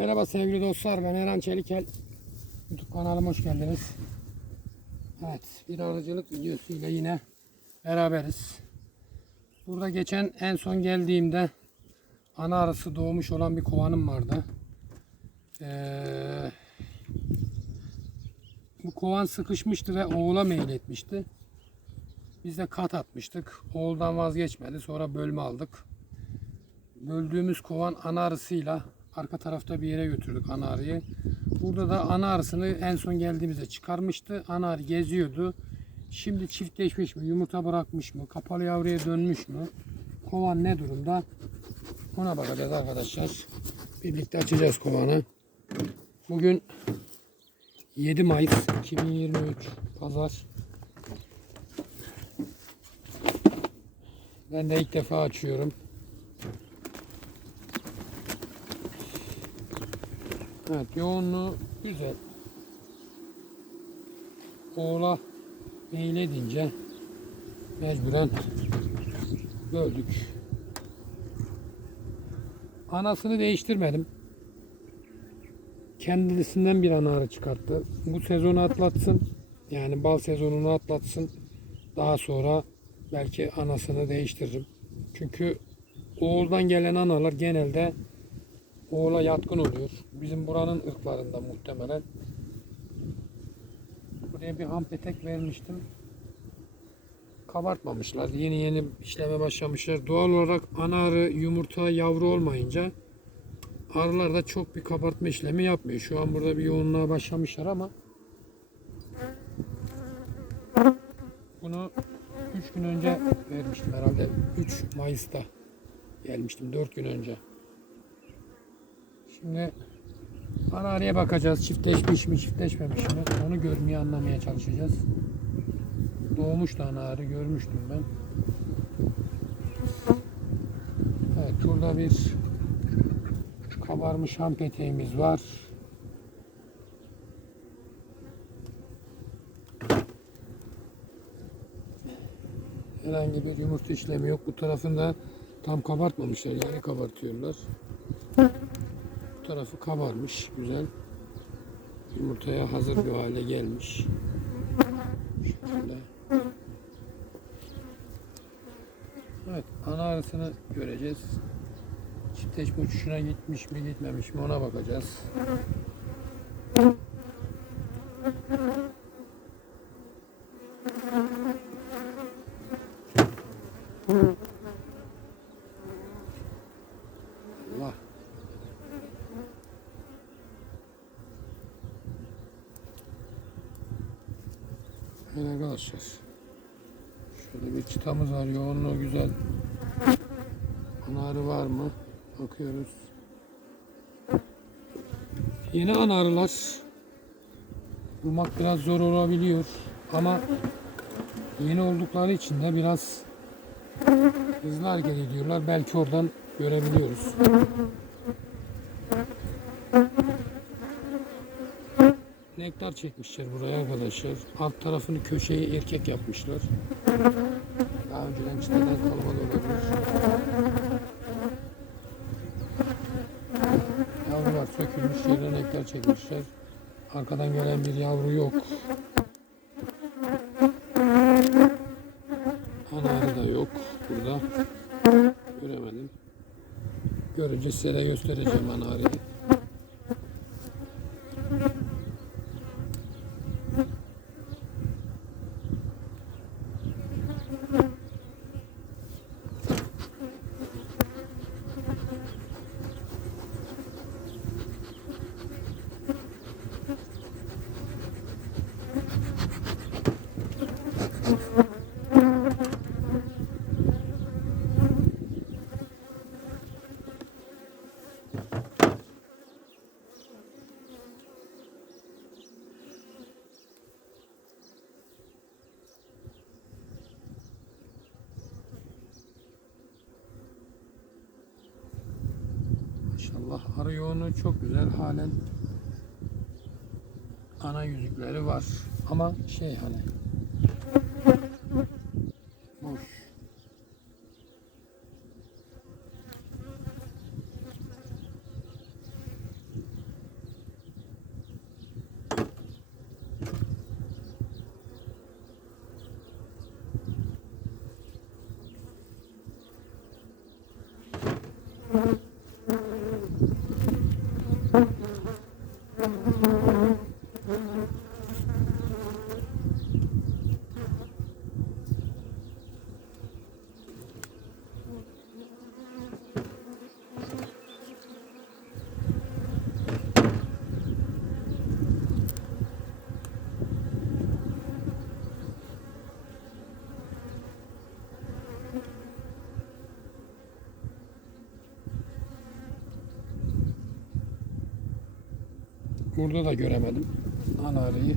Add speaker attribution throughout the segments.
Speaker 1: Merhaba sevgili dostlar ben Eren Çelikel YouTube kanalıma hoş geldiniz. Evet bir arıcılık videosuyla yine beraberiz. Burada geçen en son geldiğimde ana arısı doğmuş olan bir kovanım vardı. Ee, bu kovan sıkışmıştı ve oğula meyil etmişti. Biz de kat atmıştık. Oğuldan vazgeçmedi. Sonra bölme aldık. Böldüğümüz kovan ana arısıyla arka tarafta bir yere götürdük ana arıyı. Burada da ana arısını en son geldiğimizde çıkarmıştı. Ana arı geziyordu. Şimdi çiftleşmiş mi, yumurta bırakmış mı, kapalı yavruya dönmüş mü? Kovan ne durumda? Ona bakacağız arkadaşlar. Birlikte açacağız kovanı. Bugün 7 Mayıs 2023 Pazar. Ben de ilk defa açıyorum. Evet yoğunluğu güzel. Oğla meyledince mecburen böldük. Anasını değiştirmedim. Kendisinden bir ana çıkarttı. Bu sezonu atlatsın. Yani bal sezonunu atlatsın. Daha sonra belki anasını değiştiririm. Çünkü oğuldan gelen analar genelde oğula yatkın oluyor. Bizim buranın ırklarında muhtemelen. Buraya bir ham petek vermiştim. Kabartmamışlar. Yeni yeni işleme başlamışlar. Doğal olarak ana arı yumurta yavru olmayınca arılar da çok bir kabartma işlemi yapmıyor. Şu an burada bir yoğunluğa başlamışlar ama bunu 3 gün önce vermiştim herhalde. 3 Mayıs'ta gelmiştim 4 gün önce. Şimdi ana arıya bakacağız. Çiftleşmiş mi, çiftleşmemiş mi? Onu görmeye, anlamaya çalışacağız. Doğmuş ana arı görmüştüm ben. Evet, burada bir kabarmış ham peteğimiz var. Herhangi bir yumurta işlemi yok. Bu tarafında tam kabartmamışlar. Yani kabartıyorlar. Tarafı kabarmış. Güzel. Yumurtaya hazır bir hale gelmiş. Şekilde. Evet. Ana arasını göreceğiz. Çiftleşme uçuşuna gitmiş mi gitmemiş mi ona bakacağız. Allah. Evet arkadaşlar. Şöyle bir çıtamız var. Yoğunluğu güzel. Anarı var mı? Bakıyoruz. Yeni anarılar bulmak biraz zor olabiliyor. Ama yeni oldukları için de biraz hızlı hareket ediyorlar. Belki oradan görebiliyoruz. Nektar çekmişler buraya arkadaşlar. Alt tarafını köşeyi erkek yapmışlar. Daha önceden çıtadan kalma da olabilir. Yavrular sökülmüş nektar çekmişler. Arkadan gelen bir yavru yok. Anarı da yok burada. Göremedim. Görünce size de göstereceğim anarıyı. Maşallah. Arı yoğunluğu çok güzel. Halen ana yüzükleri var. Ama şey hani Burada da göremedim anarıyı.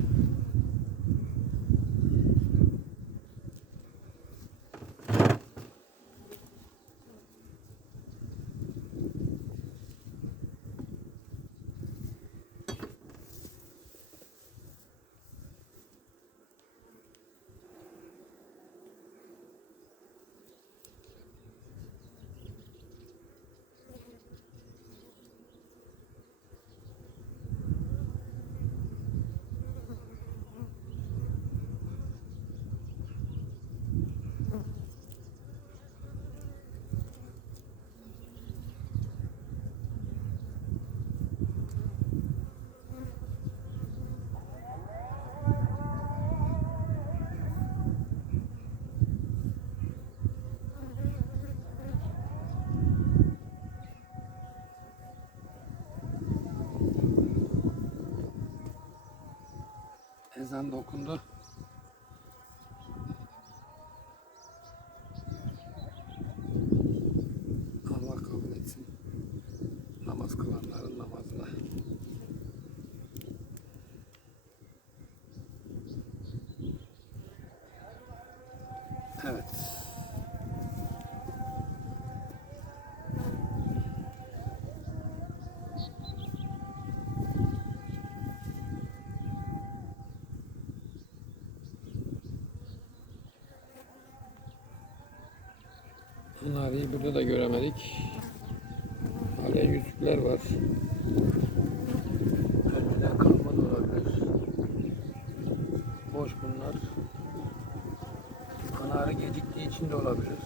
Speaker 1: Ezan da okundu. Allah kabul etsin. Namaz kılanların namazına. Evet. Bunları burada da göremedik. Hala yüzükler var. Önceden kalma olabilir. Boş bunlar. Kanarı geciktiği için de olabilir.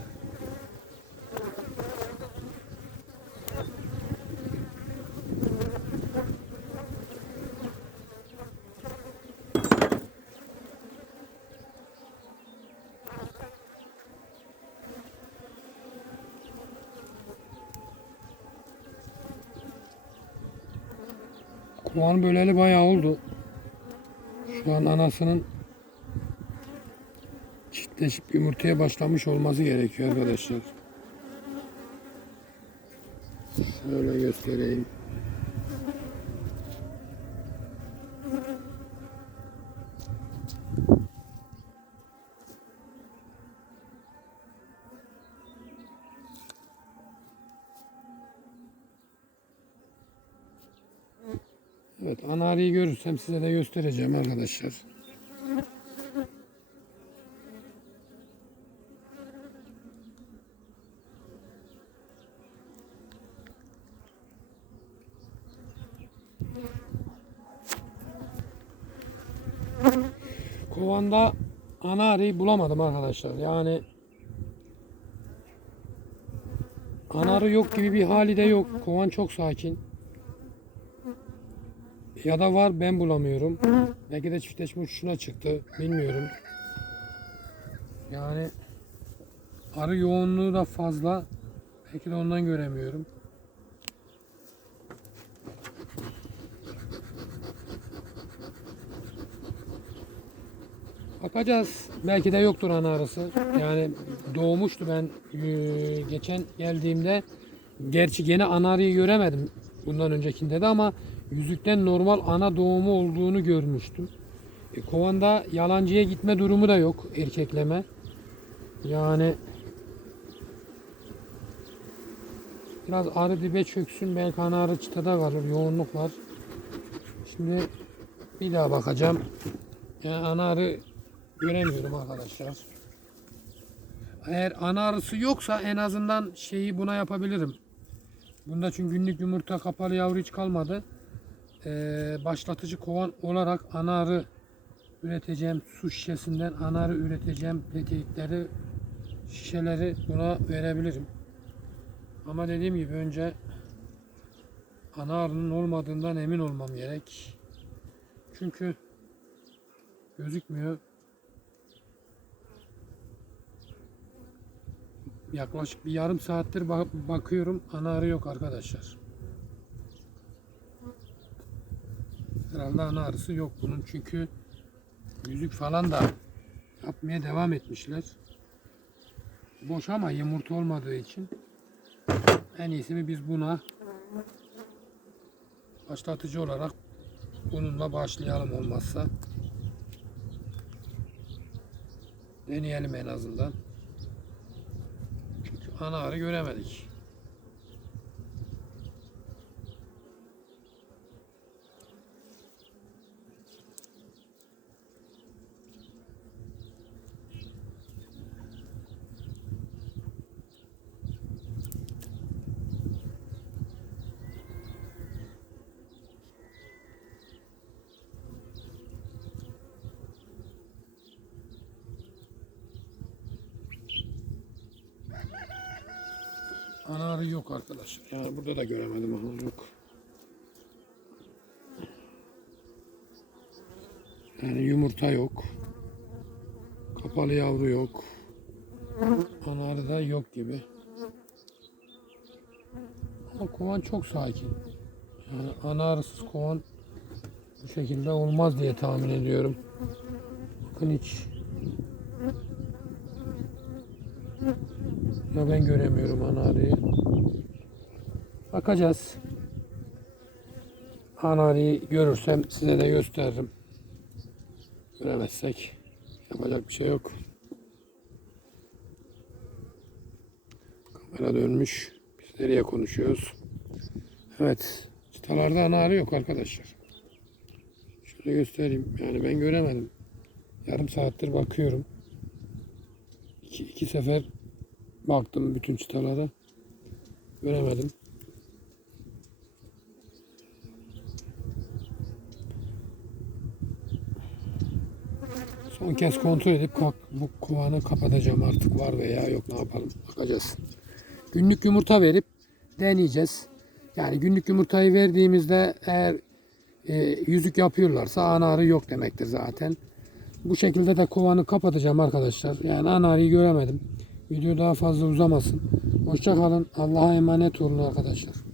Speaker 1: Kulağını böleli bayağı oldu. Şu an anasının çiftleşip yumurtaya başlamış olması gerekiyor arkadaşlar. Şöyle göstereyim. Anariyi görürsem size de göstereceğim arkadaşlar. Kovanda anarıyı bulamadım arkadaşlar. Yani anarı yok gibi bir hali de yok. Kovan çok sakin. Ya da var ben bulamıyorum. Belki de çiftleşme uçuşuna çıktı. Bilmiyorum. Yani arı yoğunluğu da fazla. Belki de ondan göremiyorum. Bakacağız. Belki de yoktur ana arısı. Yani doğmuştu ben eee, geçen geldiğimde. Gerçi gene ana arıyı göremedim bundan öncekinde de ama yüzükten normal ana doğumu olduğunu görmüştüm. E, kovanda yalancıya gitme durumu da yok erkekleme. Yani biraz arı dibe çöksün belki ana arı çıtada kalır yoğunluk var. Şimdi bir daha bakacağım. Yani ana arı göremiyorum arkadaşlar. Eğer ana arısı yoksa en azından şeyi buna yapabilirim. Bunda çünkü günlük yumurta kapalı yavru hiç kalmadı. Ee, başlatıcı kovan olarak ana arı üreteceğim. Su şişesinden ana arı üreteceğim. Peteğitleri, şişeleri buna verebilirim. Ama dediğim gibi önce ana arının olmadığından emin olmam gerek. Çünkü gözükmüyor. Yaklaşık bir yarım saattir bak- bakıyorum ana arı yok arkadaşlar. Herhalde ana arısı yok bunun çünkü yüzük falan da yapmaya devam etmişler. Boş ama yumurta olmadığı için en iyisi mi biz buna başlatıcı olarak bununla başlayalım olmazsa. Deneyelim en azından. Çünkü ana arı göremedik. Ana arı yok arkadaşlar. Yani burada da göremedim ana yok. Yani yumurta yok. Kapalı yavru yok. Ana arı da yok gibi. Ama kovan çok sakin. Yani ana arısız kovan bu şekilde olmaz diye tahmin ediyorum. Bakın hiç ya ben göremiyorum ana arıyı. Bakacağız. Ana arıyı görürsem size de gösteririm. Göremezsek yapacak bir şey yok. Kamera dönmüş. Biz nereye konuşuyoruz? Evet. Çıtalarda ana arı yok arkadaşlar. Şöyle göstereyim. Yani ben göremedim. Yarım saattir bakıyorum. İki, iki sefer Baktım bütün çıtalara. Göremedim. Son kez kontrol edip bu kovanı kapatacağım artık var veya yok ne yapalım bakacağız. Günlük yumurta verip deneyeceğiz. Yani günlük yumurtayı verdiğimizde eğer e, yüzük yapıyorlarsa ana arı yok demektir zaten. Bu şekilde de kovanı kapatacağım arkadaşlar. Yani ana arıyı göremedim. Video daha fazla uzamasın. Hoşça kalın. Allah'a emanet olun arkadaşlar.